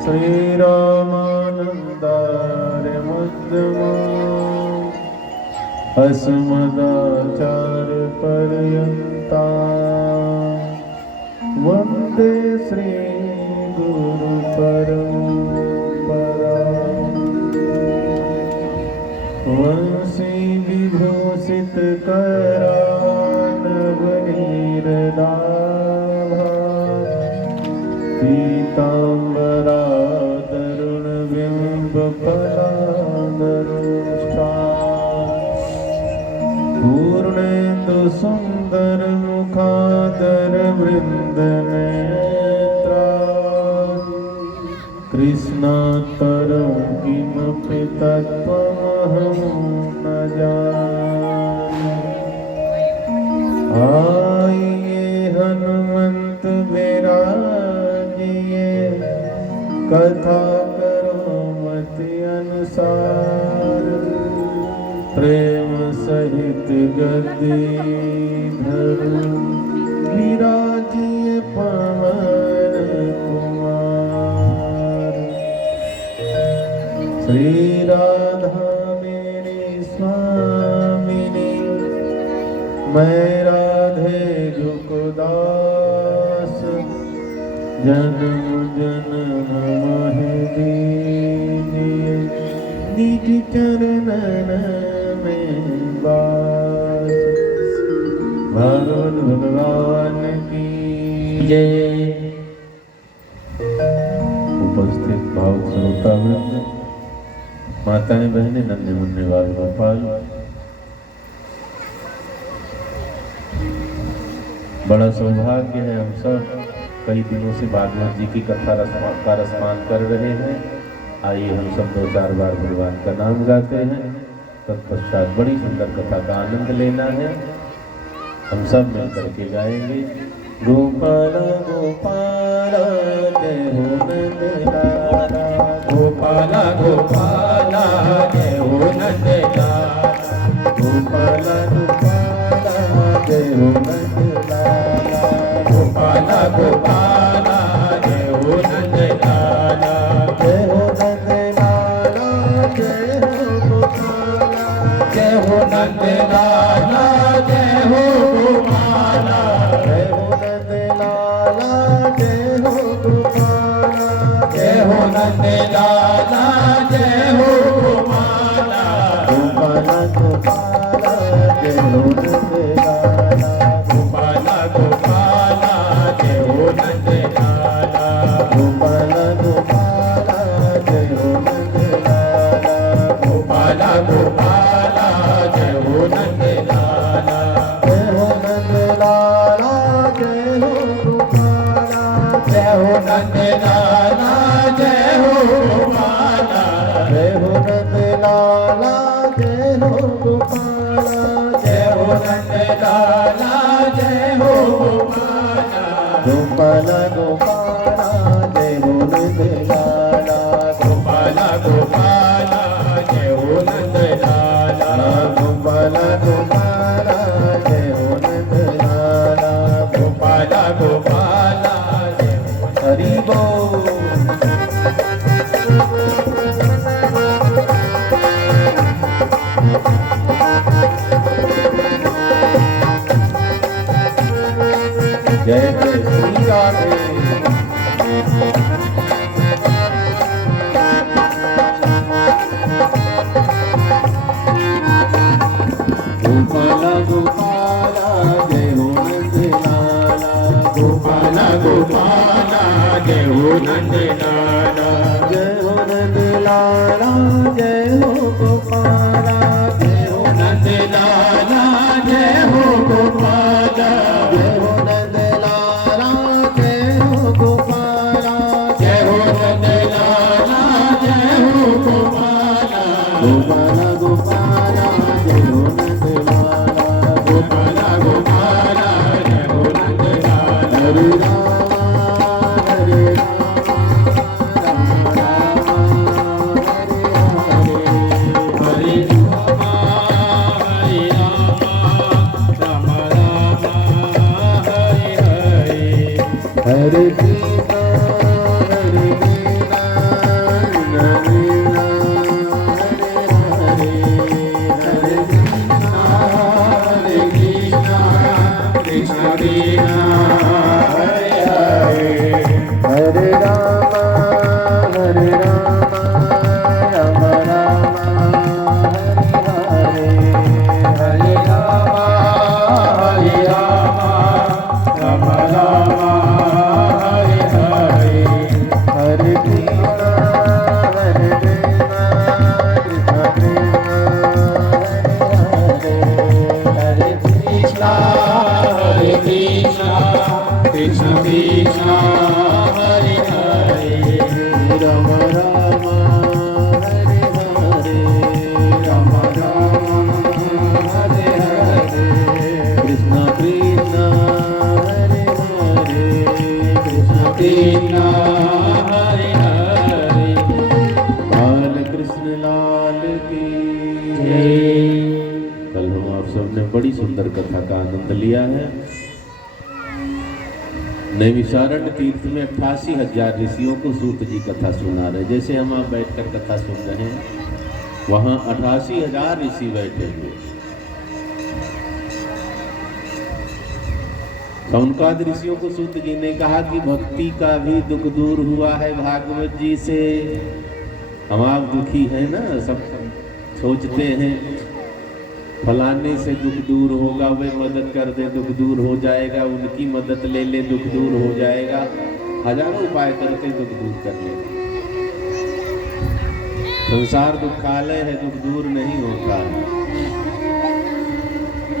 श्रीरामानन्दार्य मध्यमा अस्मदाचार्य पर्यन्ता वन्दे श्री गुरु परम्परा। वंशी विभूषित करानवनीरदाभा पीताम्बरा तरुणबिम्बफलाधरुष्टा पूर्णेन्दु सुन्दर मुखादर वृन्दनेत्रा कृष्णात्तरं किमपि तत्त्वमहं न जाने। आइए हनुमंत विराजिए कथा करो मति अनुसार प्रेम सहित गद्दी धरो विराजिए पवन कुमार। श्री राधा मेरी स्वामिनी मैं राधे जुगदास जन्म जन्म मोहि दीजिए निज चरणन में वास। भगवत भगवान की जय। उपस्थित भावुक श्रोतावृंद, माताएं बहनें, नन्हे मुन्ने बाल गोपाल, बड़ा सौभाग्य है हम सब कई दिनों से भागवत जी की कथा का रसपान कर रहे हैं। आइए हम सब 2-4 बार भगवान का नाम गाते हैं, तत्पश्चात बड़ी सुंदर कथा का आनंद लेना है। हम सब मिलकर के गाएंगे। गोपाल गोपाल जय हो नंदलाला, गोपाल गोपाल जय हो नंदलाला, गोपाल गोपाल जय हो नंदलाला, गोपाल गोपाल जय हो नंदलाला, जय हो नंदलाला जय हो गोपाल, जय हो नंदलाला जय हो गोपाल, जय हो नंदलाला जय हो गोपाल, जय हो नंदलाला जय हो गोपाल, गोपाल गोपाल जय हो नंदलाला, गोपाल गोपाल जय हो नंदलाला, गोपाल गोपाल जय हो नंदलाला, गोपाल गोपाल जय हो नंदलाला, जय हो नंदलाला जय हो गोपाल, जय हो नंदलाला जय हो गोपाल, जय हो नंदलाला जय हो गोपाल, जय हो नंदलाला जय हो गोपाल, गोपाल गोपाल जय हो नंदलाला, गोपाल गोपाल जय हो नंदलाला, गोपाल गोपाल जय हो नंदलाला, गोपाल गोपाल जय हो। हरि बोल। जय जय श्री राधे। गोपाल गोपाल जय हो नंदलाला, गोपाल गोपाल जय हो नंदलाला, जय हो नंदलाला जय हो गोपाल, जय हो नंदलाला जय हो गोपाल, जय हो नंदलाला जय हो गोपाल, जय हो नंदलाला जय हो गोपाल, गोपाल गोपाल जय हो नंदलाला, गोपाल गोपाल जय हो नंदलाला, हरे राम हरे राम राम राम हरे हरे, हरे राम हरे राम राम राम हरे हरे। हरे कृष्णा हरे कृष्णा कृष्ण कृष्णा हरे हरे हरे कृष्णा कृष्ण कृष्णा हरे हरे हरे राम हरे राम राम राम हरे हरे हरे राम राम राम हरे हरे हरे कृष्णा हरे कृष्णा कृष्ण कृष्णा हरे हरे कृष्णा कृष्ण कृष्ण हरे हरे राम राम हरे हरे राम राम हरे हरे कृष्ण कृष्ण हरे हरे कृष्ण कृष्ण हरे हरे बाल कृष्ण लाल की जय। कल हम आप सबने बड़ी सुंदर कथा का आनंद लिया है। नैमिषारण्य तीर्थ में 88,000 ऋषियों को सूत जी कथा सुना रहे। जैसे हम आप बैठकर कथा सुन रहे हैं, वहां 88,000 ऋषि बैठे हुए। सौनकादि ऋषियों को सूत जी ने कहा कि भक्ति का भी दुख दूर हुआ है भागवत जी से। हम आप दुखी हैं ना, सब सोचते हैं फलाने से दुख दूर होगा, वे मदद कर दे दुख दूर हो जाएगा, उनकी मदद ले ले दुख दूर हो जाएगा। हजारों उपाय करके दुख दूर कर ले। संसार दुखालय है, दुख दूर नहीं होता।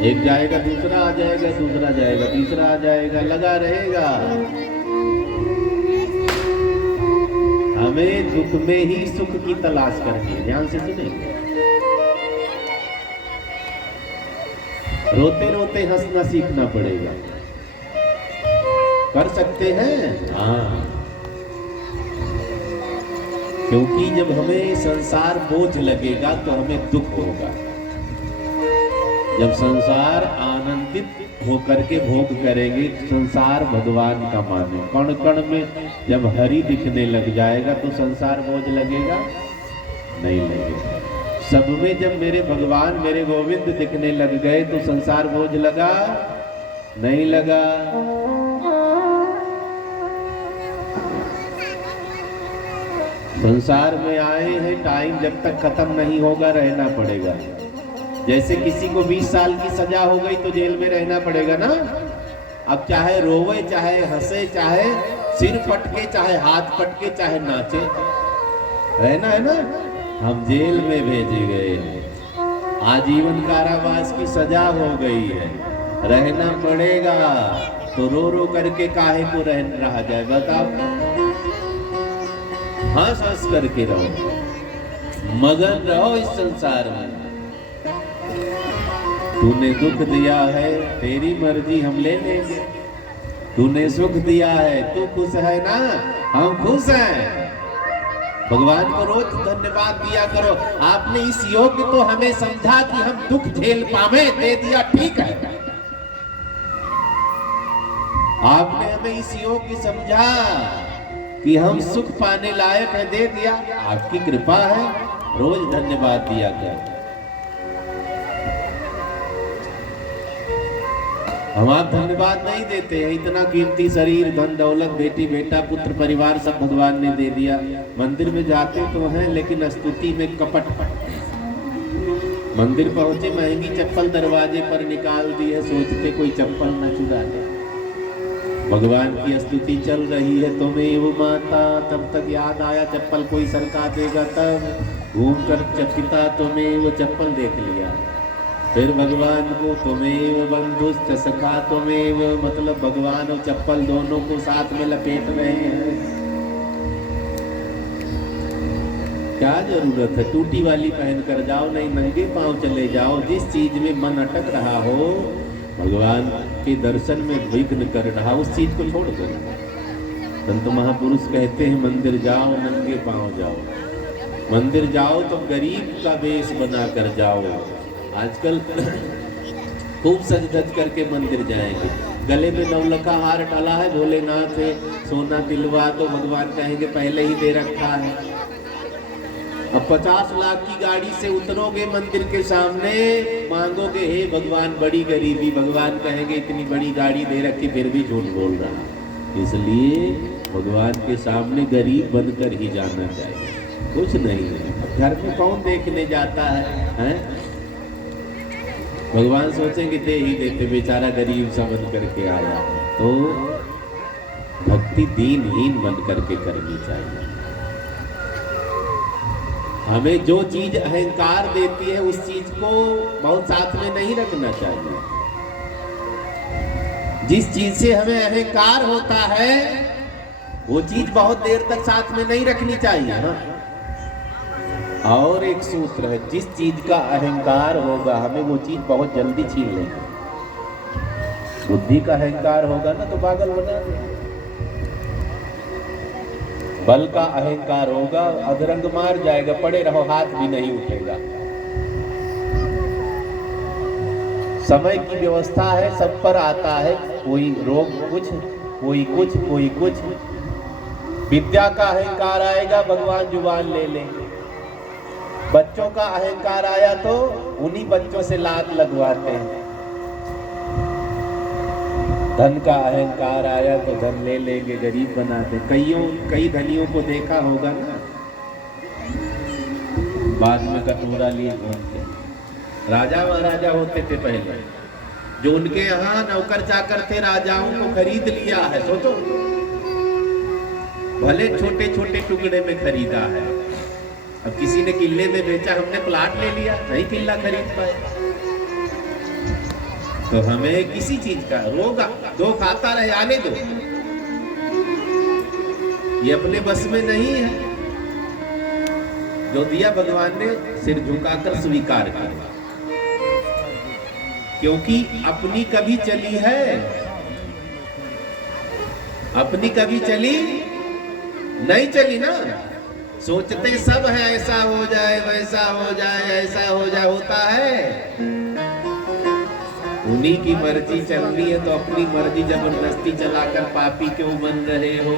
एक जाएगा दूसरा आ जाएगा, दूसरा जाएगा तीसरा आ जाएगा, लगा रहेगा। हमें दुख में ही सुख की तलाश करनी है। ध्यान से सुनेंगे। रोते रोते हंसना सीखना पड़ेगा। कर सकते हैं? हाँ। क्योंकि जब हमें संसार बोझ लगेगा तो हमें दुख होगा। जब संसार आनंदित होकर के भोग करेंगे, संसार भगवान का माने। कण कण में जब हरि दिखने लग जाएगा तो संसार बोझ लगेगा? नहीं लगेगा। सब में जब मेरे भगवान मेरे गोविंद दिखने लग गए तो संसार बोझ लगा? नहीं लगा। संसार में आए हैं, टाइम जब तक खत्म नहीं होगा रहना पड़ेगा। जैसे किसी को 20 साल की सजा हो गई तो जेल में रहना पड़ेगा ना। अब चाहे रोवे, चाहे हंसे, चाहे सिर पटके, चाहे हाथ पटके, चाहे नाचे, रहना है ना। हम जेल में भेजे गए हैं, आजीवन कारावास की सजा हो गई है, रहना पड़ेगा। तो रो रो करके काहे को रहा जाए बताओ? हंस हंस करके रहो, मगन रहो इस संसार में। तूने दुख दिया है, तेरी मर्जी, हम ले लेंगे। तूने सुख दिया है, तू खुश है ना, हम खुश हैं। भगवान को रोज धन्यवाद दिया करो। आपने इस योग्य तो हमें समझा कि हम दुख झेल पावे, दे दिया, ठीक है। आपने हमें इस योग्य समझा कि हम सुख पाने लायक है, दे दिया, आपकी कृपा है। रोज धन्यवाद दिया करो। हम आप धन्यवाद नहीं देते हैं। इतना कीमती शरीर, धन दौलत, बेटी बेटा, पुत्र परिवार सब भगवान ने दे दिया। मंदिर में जाते तो हैं लेकिन स्तुति में कपट। मंदिर पहुंचे, महंगी चप्पल दरवाजे पर निकाल दी है, सोचते कोई चप्पल न चुरा ले। भगवान की स्तुति चल रही है, तुमेव माता, तब तक याद आया चप्पल कोई सरका देगा, तब घूम कर पिता तुमेव चप्पल देख लिया। फिर भगवान को तुमेव बंधुश्च सखा तुमेव, मतलब भगवान और चप्पल दोनों को साथ में लपेट रहे हैं। क्या जरूरत है? टूटी वाली पहन कर जाओ, नहीं नंगे पांव चले जाओ। जिस चीज में मन अटक रहा हो, भगवान के दर्शन में विघ्न कर रहा, उस चीज को छोड़ दो। संत महापुरुष कहते हैं मंदिर जाओ, नंगे पांव जाओ। मंदिर जाओ तो गरीब का वेश बना कर जाओ। आजकल खूब सज धज करके मंदिर जाएंगे, गले में नवलखा हार डाला है, भोलेनाथ से सोना दिलवा तो भगवान कहेंगे पहले ही दे रखा है। अब 50 लाख की गाड़ी से उतरोगे मंदिर के सामने, मांगोगे हे भगवान बड़ी गरीबी, भगवान कहेंगे इतनी बड़ी गाड़ी दे रखी फिर भी झूठ बोल रहा। इसलिए भगवान के सामने गरीब बनकर ही जाना चाहिए, कुछ नहीं है। घर में कौन देखने जाता है? भगवान सोचेंगे दे ही देते, बेचारा गरीब सा बन करके आया। तो भक्ति दीनहीन बन करके करनी चाहिए। हमें जो चीज अहंकार देती है उस चीज को बहुत साथ में नहीं रखना चाहिए। जिस चीज से हमें अहंकार होता है वो चीज बहुत देर तक साथ में नहीं रखनी चाहिए ना। और एक सूत्र है, जिस चीज का अहंकार होगा हमें वो चीज बहुत जल्दी छीन लेंगे। बुद्धि का अहंकार होगा ना तो पागल बना देगा। बल का अहंकार होगा अधरंग मार जाएगा, पड़े रहो हाथ भी नहीं उठेगा। समय की व्यवस्था है, सब पर आता है, कोई रोग कुछ, कोई कुछ, कोई कुछ। विद्या का अहंकार आएगा, भगवान जुबान ले लेंगे। बच्चों का अहंकार आया तो उन्हीं बच्चों से लात लगवाते हैं। धन का अहंकार आया तो धन ले लेंगे, गरीब बनाते। कई धनियों को देखा होगा ना, बाद में कटोरा लिए घूमते। राजा महाराजा होते थे पहले, जो उनके यहाँ नौकर चाकर थे राजाओं को खरीद लिया है। सोचो, भले छोटे छोटे टुकड़े में खरीदा है। अब किसी ने किले में बेचा, हमने प्लाट ले लिया, नहीं किला खरीद पाए। तो हमें किसी चीज का रोग दो खाता रहे, आने दो, ये अपने बस में नहीं है। जो दिया भगवान ने सिर झुकाकर स्वीकार किया, क्योंकि अपनी कभी चली है, अपनी कभी चली नहीं चली ना। सोचते सब है ऐसा हो जाए, वैसा हो जाए, ऐसा हो जाए, होता है उन्हीं की मर्जी चलनी है। तो अपनी मर्जी जबरदस्ती चलाकर पापी क्यों बन रहे हो?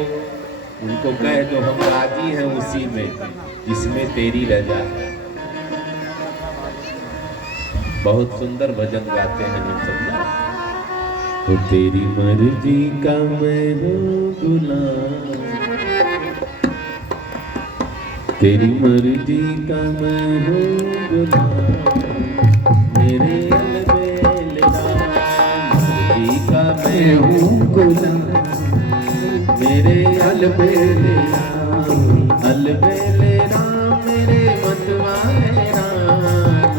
उनको कह दो हम राजी हैं उसी में जिसमें तेरी रजा है। बहुत सुंदर भजन गाते हैं हम सब। तो तेरी मर्जी का मैं हूँ गुलाम, तेरी मर्जी का मैं हूँ गुलाम, मेरे मैं हूँ गुलाम, मेरे अलबेले अलबेले राम, मेरे मतवाले राम,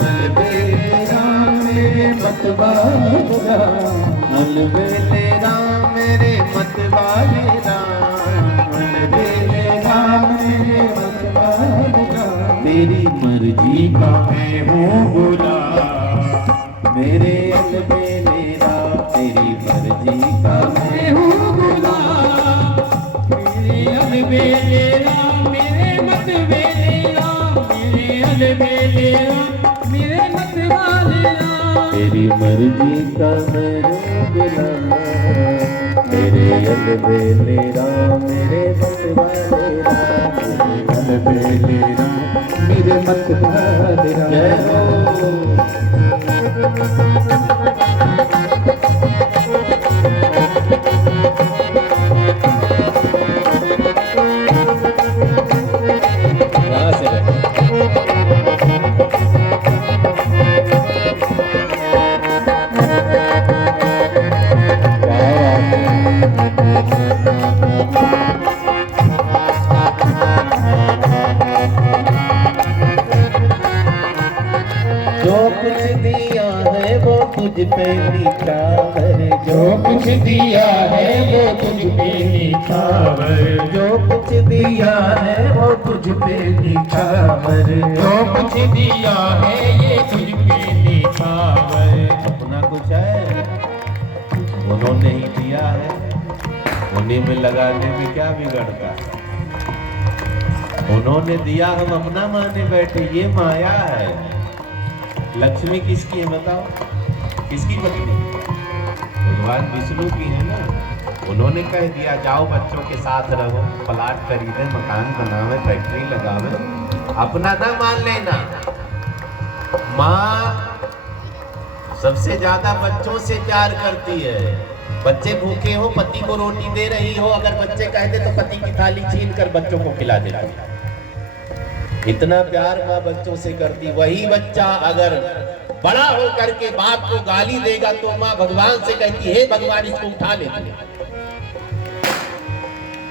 अलबेले राम, मेरे मतवाले राम, अलबेले राम, मेरे मतवाले राम, अलबेले राम, मेरे मतवाले राम। मेरी मर्जी का मैं हूँ गुलाम, मेरे अलबेले तेरी मर्जी का मैं हूँ गुलाम, मेरे अलबेले राम, मेरे मतवाले राम, मेरे अलबेले राम, मेरे मतवाले राम। तेरी मर्जी का मैं हूँ गुलाम, मेरे अलबेले राम, मेरे मतवाले राम, मेरे अलबेले राम, मेरे मतवाले राम। तुझ पे निछावर, जो कुछ दिया है वो तुझ पे निछावर, जो कुछ दिया है वो तुझ पे निछावर, जो कुछ दिया है ये तुझ पे निछावर। अपना कुछ है उन्होंने ही दिया है, उन्हीं में लगाने में क्या बिगड़ता है? उन्होंने दिया, हम अपना माने बैठे, ये माया है। लक्ष्मी किसकी है बताओ? किसकी पत्नी? भगवान विष्णु की है ना, उन्होंने कह दिया जाओ बच्चों के साथ रहो, प्लाट खरीदे, मकान बनावे, फैक्ट्री लगावे, अपना ना मान लेना। माँ सबसे ज्यादा बच्चों से प्यार करती है। बच्चे भूखे हो, पति को रोटी दे रही हो, अगर बच्चे कहते तो पति की थाली छीन कर बच्चों को खिला देती। इतना प्यार माँ बच्चों से करती। वही बच्चा अगर बड़ा हो करके बाप को गाली देगा तो माँ भगवान से कहती है भगवान इसको उठा लेते।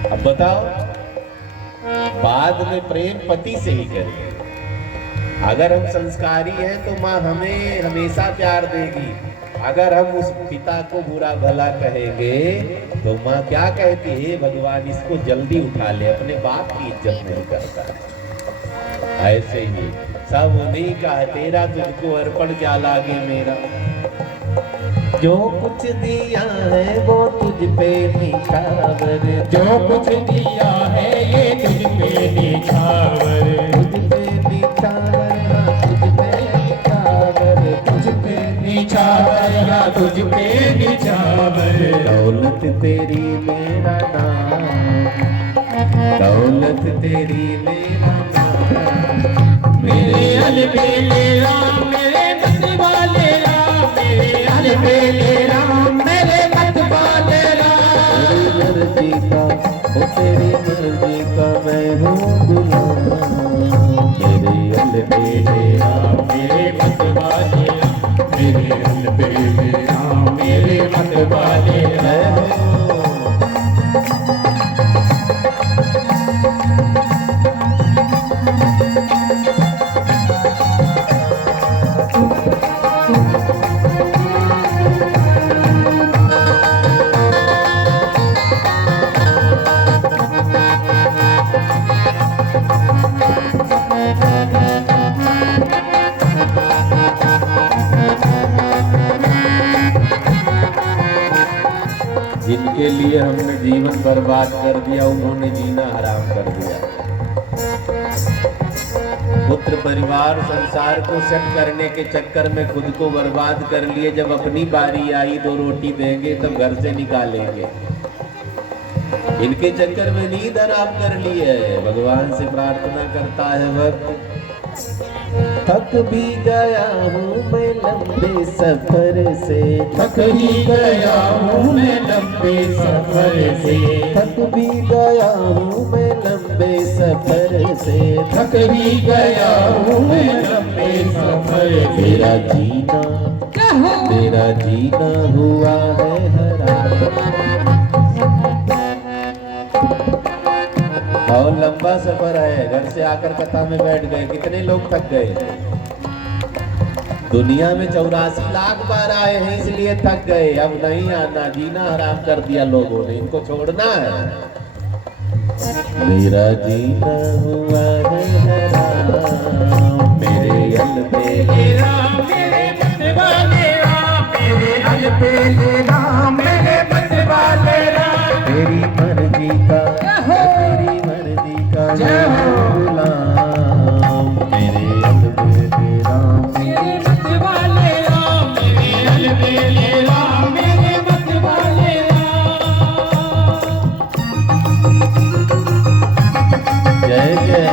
अब बताओ, बाद में प्रेम पति से ही करेंगे। अगर हम संस्कारी हैं तो माँ हमें हमेशा प्यार देगी। अगर हम उस पिता को बुरा भला कहेंगे तो माँ क्या कहती है, भगवान इसको जल्दी उठा ले, अपने बाप की इज्जत नहीं करता है। ऐसे ही सब उन्हीं का है, तेरा तुझको अर्पण क्या लागे मेरा। जो कुछ दिया है वो तुझ पे निछावर, जो कुछ दिया है ये तुझ पे निछावर, तुझ पे निछावर, तुझ पे निछावर, तुझ पे निछावर या तुझ पे निछावर। दौलत तेरी मेरा नाम, दौलत तेरी मेरा नाम, मेरे अलबेले राम, मेरे मत वाले राम, मेरे अलबेले राम, मेरे मत वाले राम। तेरी मर्जी का, ओ तेरी मर्जी का मैं हूँ गुलाम। मेरे अलबेले राम, मेरे मत वाले राम, मेरे अलबेले राम, मेरे मत वाले राम। जिनके लिए हमने जीवन बर्बाद कर दिया उन्होंने जीना हराम कर दिया। पुत्र परिवार संसार को सेट करने के चक्कर में खुद को बर्बाद कर लिए। जब अपनी बारी आई दो रोटी देंगे तब घर से निकालेंगे। इनके चक्कर में नींद हराम कर ली है। भगवान से प्रार्थना करता है वक्त, थक भी गया हूँ मैं लंबे सफर से, थक भी गया हूँ मैं लंबे सफर से, थक भी गया हूँ मैं लंबे सफर से, थक भी गया हूँ मैं लंबे सफर से। मेरा जीना, मेरा जीना हुआ है हराम। और लंबा सफर है, घर से आकर कथा में बैठ गए, कितने लोग थक गए। दुनिया में 84 लाख बार आए हैं इसलिए थक गए, अब नहीं आना, जीना हराम कर दिया लोगों ने, इनको छोड़ना है। मेरा जीना हुआ है हराम, मेरे अलबेले राम, मेरे मत वाले राम, मेरे अलबेले राम, मेरे मत वाले राम। तेरी मर्जी का, तेरी मर्जी का जय हो गुलाम। मेरे अलबेले राम, मेरे मत वाले राम, मेरे अलबेले राम, मेरे मत वाले राम। जय जय।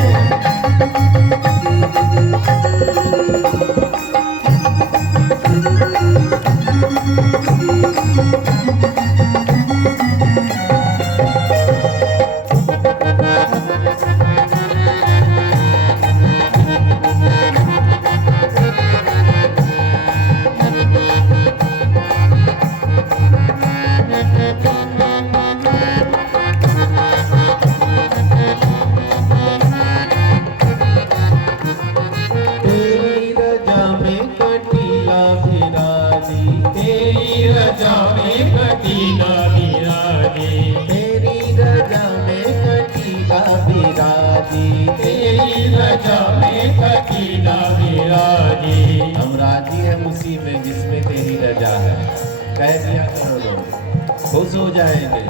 तेरी रजा में कटीला विराजी, तेरी रजा में कटीला विराजे, तेरी रजा में कटीला विराजी, तेरी रजा में कटीला विराजे। हम राजी हैं उसी में जिसमें तेरी रजा है। कह दिया करो लोग, खुश हो जाएंगे।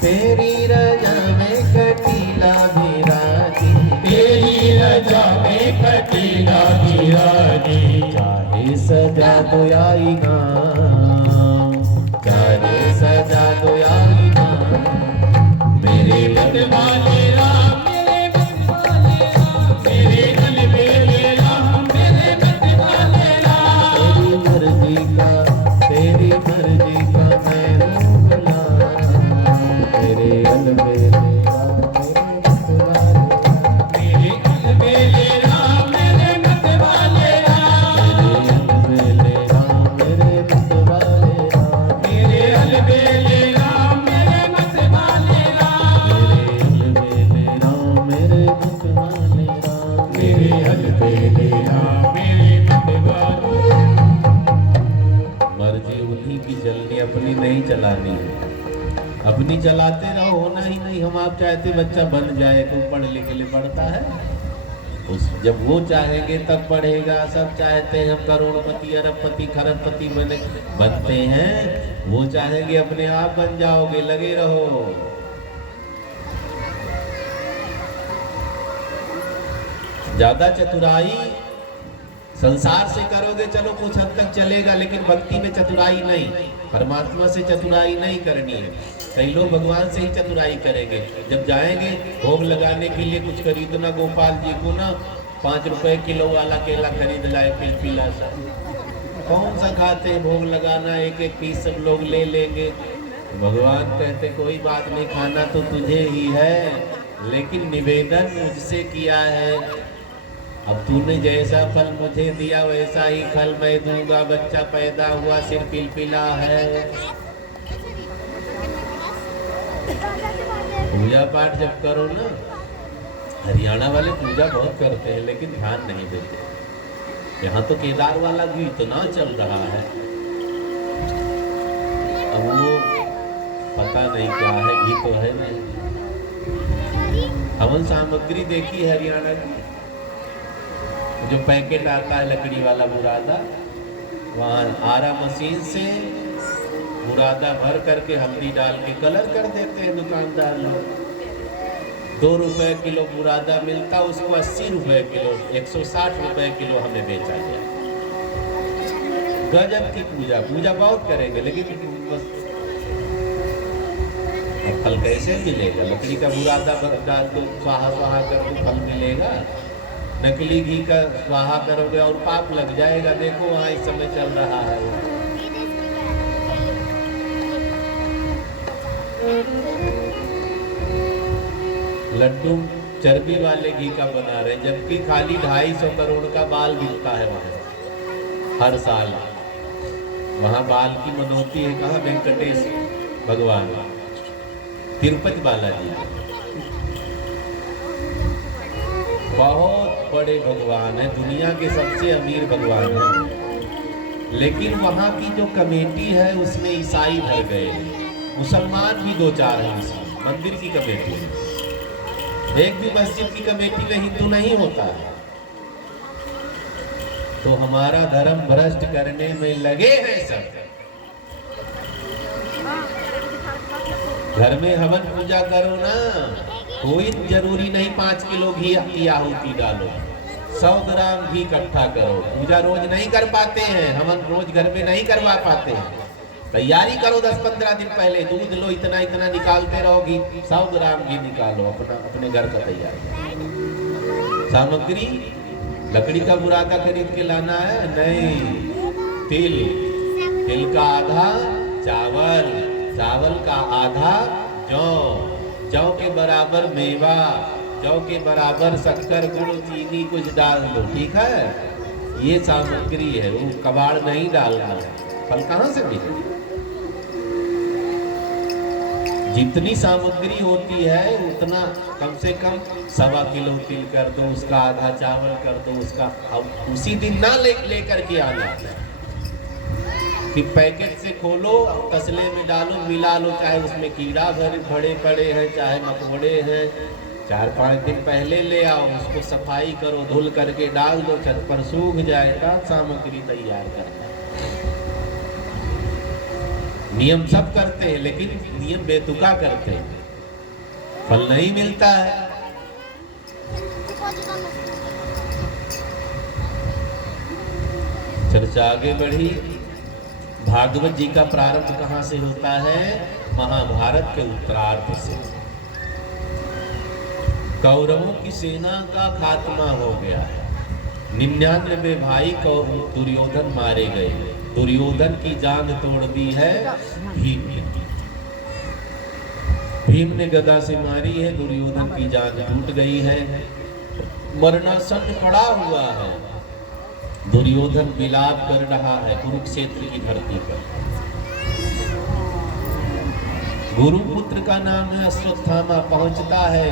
तेरी रजा में कटीला विराजी, तेरी रजा में कटीला विराजे। चाहे सजा तो आई गाँव, अलबेले राम मेरे मतवाले राम। मेरे अलबेले राम मेरे मतवाले राम। मेरे अलबेले राम मेरे मतवाले राम। मेरे अलबेले राम मेरे मतवाले राम। मेरे अलबेले राम मेरे मतवाले। मर्जी उन्हीं की चलनी, अपनी नहीं चलानी है। अपनी चलाते रहो, होना ही नहीं। हम आप चाहते बच्चा बन जाए तो पढ़ लिख ले, पढ़ता है उस जब वो चाहेंगे तब पढ़ेगा। सब चाहते हैं हम करोड़पति अरबपति खरबपति बनते हैं, वो चाहेंगे अपने आप बन जाओगे। लगे रहो। ज्यादा चतुराई संसार से करोगे चलो कुछ हद तक चलेगा, लेकिन भक्ति में चतुराई नहीं, परमात्मा से चतुराई नहीं करनी है। कई लोग भगवान से ही चतुराई करेंगे। जब जाएंगे भोग लगाने के लिए कुछ खरीदना, गोपाल जी को ना 5 रुपए किलो वाला केला खरीद लाए, पिलपिला सा। कौन सा खाते हैं, भोग लगाना एक एक पीस सब लोग ले लेंगे। भगवान कहते कोई बात नहीं, खाना तो तुझे ही है, लेकिन निवेदन मुझसे किया है। अब तूने जैसा फल मुझे दिया वैसा ही फल मैं दूंगा। बच्चा पैदा हुआ, सिर पिलपिला है। पूजा पाठ जब करो ना, हरियाणा वाले पूजा बहुत करते हैं लेकिन ध्यान नहीं देते। यहाँ तो केदार वाला भी इतना चल रहा है, अब वो पता नहीं क्या है, घी तो है नहीं। हवन सामग्री देखी है हरियाणा की, जो पैकेट आता है लकड़ी वाला बुरादा, वहाँ आरा मशीन से बुरादा भर करके हल्दी डाल के कलर कर देते हैं दुकानदार लोग। 2 रुपए किलो बुरादा मिलता, उसको 80 रुपए किलो, 160 रुपए किलो हमें बेचा गया। गजब की पूजा, पूजा बहुत करेंगे लेकिन बस फल कैसे मिलेगा? लकड़ी का बुरादा डाल दो, स्वाहा स्वाहा कर दो, फल मिलेगा। नकली घी का स्वाहा करोगे और पाप लग जाएगा। देखो वहाँ इस समय चल रहा है। लड्डू चर्बी वाले घी का बना रहे, जबकि खाली 250 करोड़ का बाल बिकता है वहाँ हर साल। वहाँ बाल की मनोती है कहाँ? वेंकटेश भगवान, तिरुपति बालाजी, बहुत बड़े भगवान है, दुनिया के सबसे अमीर भगवान है। लेकिन वहाँ की जो कमेटी है उसमें ईसाई भर गए, मुसलमान भी 2-4 हैं उसमें, मंदिर की कमेटी में। एक भी मस्जिद की कमेटी में हिंदू नहीं होता है। तो हमारा धर्म भ्रष्ट करने में लगे हैं सब। घर में हवन पूजा करो ना, कोई जरूरी नहीं 5 किलो घी की आहुति डालो, 100 ग्राम घी इकट्ठा करो। पूजा रोज नहीं कर पाते हैं, हवन रोज घर में नहीं करवा पाते हैं। तैयारी करो 10-15 दिन पहले, दूध लो इतना इतना निकालते रहो, घी 100 ग्राम घी निकालो, अपने घर का तैयार। सामग्री लकड़ी का बुरादा खरीद के लाना है नहीं, तिल का आधा चावल, चावल का आधा जौ के बराबर मेवा, जौ के बराबर शक्कर, गुड़, चीनी कुछ डाल दो, ठीक है? ये सामग्री है, वो कबाड़ नहीं डालना है। फल कहाँ से मिले? जितनी सामग्री होती है उतना कम से कम 1.25 किलो तिल कर दो, उसका आधा चावल कर दो, उसका अब उसी दिन ना लेकर के आना कि पैकेट से खोलो, तसले में डालो, मिला लो, चाहे उसमें कीड़ा भरे पड़े हैं, चाहे मकोड़े हैं। 4-5 दिन पहले ले आओ, उसको सफाई करो, धुल करके डाल दो, छत पर सूख जाएगा, सामग्री तैयार करना। नियम सब करते हैं लेकिन नियम बेतुका करते हैं, फल नहीं मिलता है। चर्चा आगे बढ़ी। भागवत जी का प्रारंभ कहाँ से होता है? महाभारत के उत्तरार्ध से। कौरवों की सेना का खात्मा हो गया है, 99 भाई दुर्योधन मारे गए, दुर्योधन की जान तोड़ दी है भीम ने। भीम ने गदा से मारी है, दुर्योधन की जान टूट गई है, मरणासन पड़ा हुआ है। दुर्योधन विलाप कर रहा है कुरुक्षेत्र की धरती पर। गुरुपुत्र का नाम है अश्वत्थामा, पहुंचता है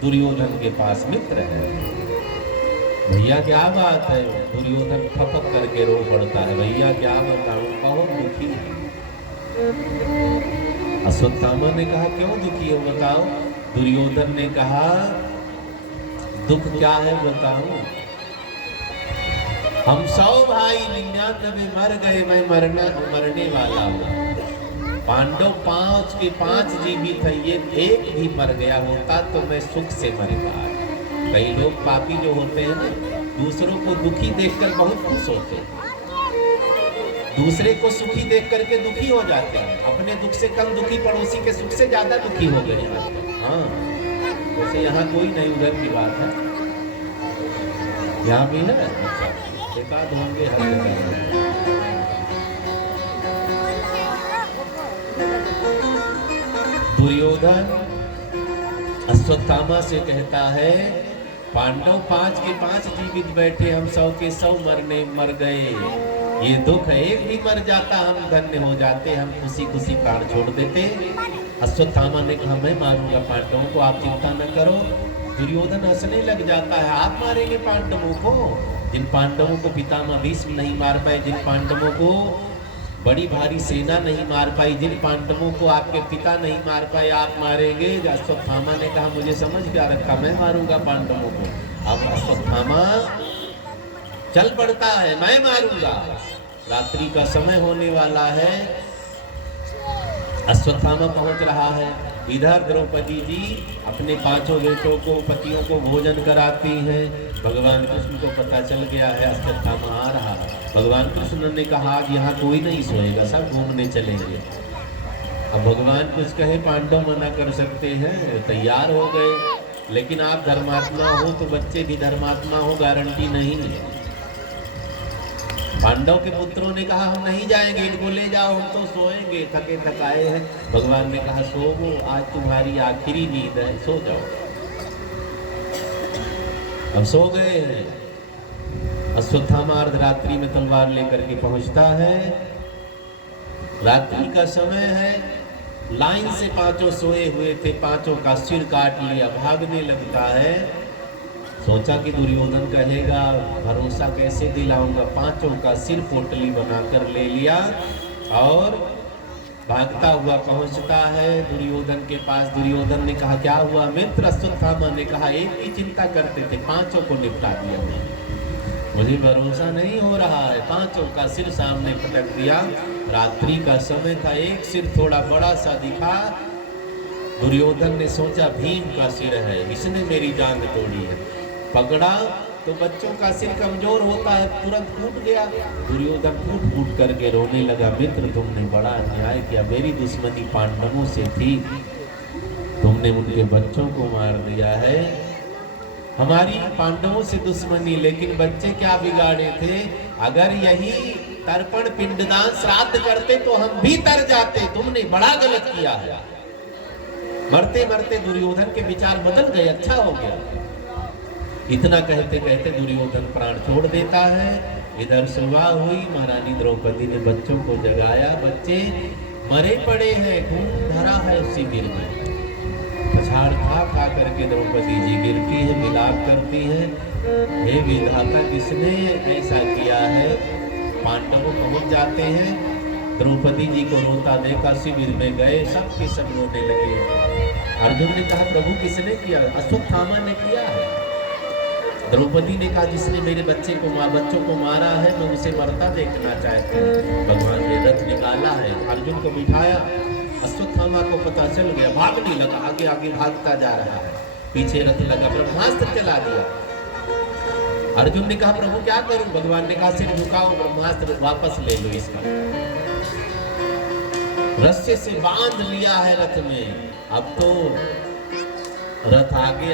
दुर्योधन के पास, मित्र है। भैया क्या बात है? दुर्योधन फपक करके रो पड़ता है, भैया क्या बताऊं, बहुत दुखी है। अश्वत्थामा ने कहा क्यों दुखी हो, बताओ। दुर्योधन ने कहा दुख क्या है बताऊं, हम 100 भाई 99 मर गए, मैं मरने वाला हूं। पांडव 5 के 5 जीवित है, ये एक भी मर गया होता तो मैं सुख से मरता। कई लोग पापी जो होते हैं ना, दूसरों को दुखी देखकर बहुत खुश होते हैं, दूसरे को सुखी देख करके दुखी हो जाते हैं, अपने दुख से कम दुखी पड़ोसी के सुख से ज्यादा दुखी हो गए। हाँ, वैसे यहाँ कोई नहीं, उधर की बात है, यहाँ भी है। अच्छा, एकाध होंगे हर। दुर्योधन अश्वत्थामा से कहता है पांडव 5 के 5 जीवित बैठे, हम 100 के 100 मर गए, ये दुख है, एक भी मर जाता हम धन्य हो जाते, हम खुशी खुशी प्राण छोड़ देते। अश्वत्थामा ने कहा मैं मारूंगा पांडवों को, आप चिंता न करो। दुर्योधन हंसने लग जाता है, आप मारेंगे पांडवों को? जिन पांडवों को पितामह भीष्म नहीं मार पाए, जिन पांडवों को बड़ी भारी सेना नहीं मार पाई, जिन पांडवों को आपके पिता नहीं मार पाए, आप मारेंगे? अश्वत्थामा ने कहा मुझे समझ क्या रखा, मैं मारूंगा पांडवों को। अब अश्वत्थामा चल पड़ता है, मैं मारूंगा। रात्रि का समय होने वाला है, अश्वत्थामा पहुंच रहा है। इधर द्रौपदी जी अपने 5 बेटों को, पतियों को भोजन कराती हैं। भगवान कृष्ण को पता चल गया है अश्वत्थामा आ रहा है। भगवान कृष्ण ने कहा आज यहाँ कोई नहीं सोएगा, सब घूमने चलेंगे। अब भगवान कुछ कहे, पांडव मना कर सकते हैं, तैयार हो गए। लेकिन आप धर्मात्मा हो तो बच्चे भी धर्मात्मा हो, गारंटी नहीं है। पांडव के पुत्रों ने कहा हम नहीं जाएंगे, इनको ले जाओ, हम तो सोएंगे, थके थकाए हैं। भगवान ने कहा सोओ, आज तुम्हारी आखिरी नींद है, सो जाओ। अब सो गए हैं। अश्वत्थामा अर्धरात्रि में तलवार लेकर के पहुंचता है। रात्रि का समय है, लाइन से 5 सोए हुए थे, 5 का सिर काट लिया, भागने लगता है। सोचा कि दुर्योधन कहेगा, भरोसा कैसे दिलाऊंगा, 5 का सिर पोटली बनाकर ले लिया और भागता हुआ पहुंचता है दुर्योधन के पास। दुर्योधन ने कहा क्या हुआ मित्र? अश्वत्थामा ने कहा एक ही चिंता करते थे, 5 को निपटा दिया मैंने, मुझे भरोसा नहीं हो रहा है। 5 का सिर सामने पटक दिया। रात्रि का समय था, एक सिर थोड़ा बड़ा सा दिखा। दुर्योधन ने सोचा भीम का सिर है, इसने मेरी जान तोड़ी है। पकड़ा तो बच्चों का सिर कमजोर होता है, तुरंत टूट गया। दुर्योधन फूट फूट करके रोने लगा, मित्र तुमने बड़ा अन्याय किया, मेरी दुश्मनी पांडवों से थी, तुमने उनके बच्चों को मार दिया है। हमारी पांडवों से दुश्मनी, लेकिन बच्चे क्या बिगाड़े थे? अगर यही तर्पण पिंडदान श्राद्ध करते तो हम भी तर जाते, तुमने बड़ा गलत किया है। मरते मरते दुर्योधन के विचार बदल गए, अच्छा हो गया। इतना कहते कहते दुर्योधन प्राण छोड़ देता है। इधर सुबह हुई, महारानी द्रौपदी ने बच्चों को जगाया, बच्चे मरे पड़े हैं, खून भरा है शिविर में। पछाड़ खा करके द्रौपदी जी गिरती है, विलाप करती है, हे विधाता किसने ऐसा किया है? पांडव पहुंच जाते हैं, द्रौपदी जी को रोता देखा, शिविर में गए, सबके सब रोने लगे। अर्जुन ने कहा प्रभु किसने किया? अश्वत्थामा ने किया है। द्रौपदी ने कहा जिसने मेरे बच्चों को मारा है, मैं उसे मरता देखना चाहती हूँ। भगवान ने रथ निकाला है, अर्जुन को बिठाया। अश्वत्थामा को पता चल गया, भागने लगा, आगे आगे भागता जा रहा है, पीछे रथ लगा, ब्रह्मास्त्र चला दिया। अर्जुन ने कहा प्रभु क्या करूं? भगवान ने कहा सिर झुकाओ, ब्रह्मास्त्र वापस ले लो इसका। रस्से से बांध लिया है रथ में, अब तो रथ आगे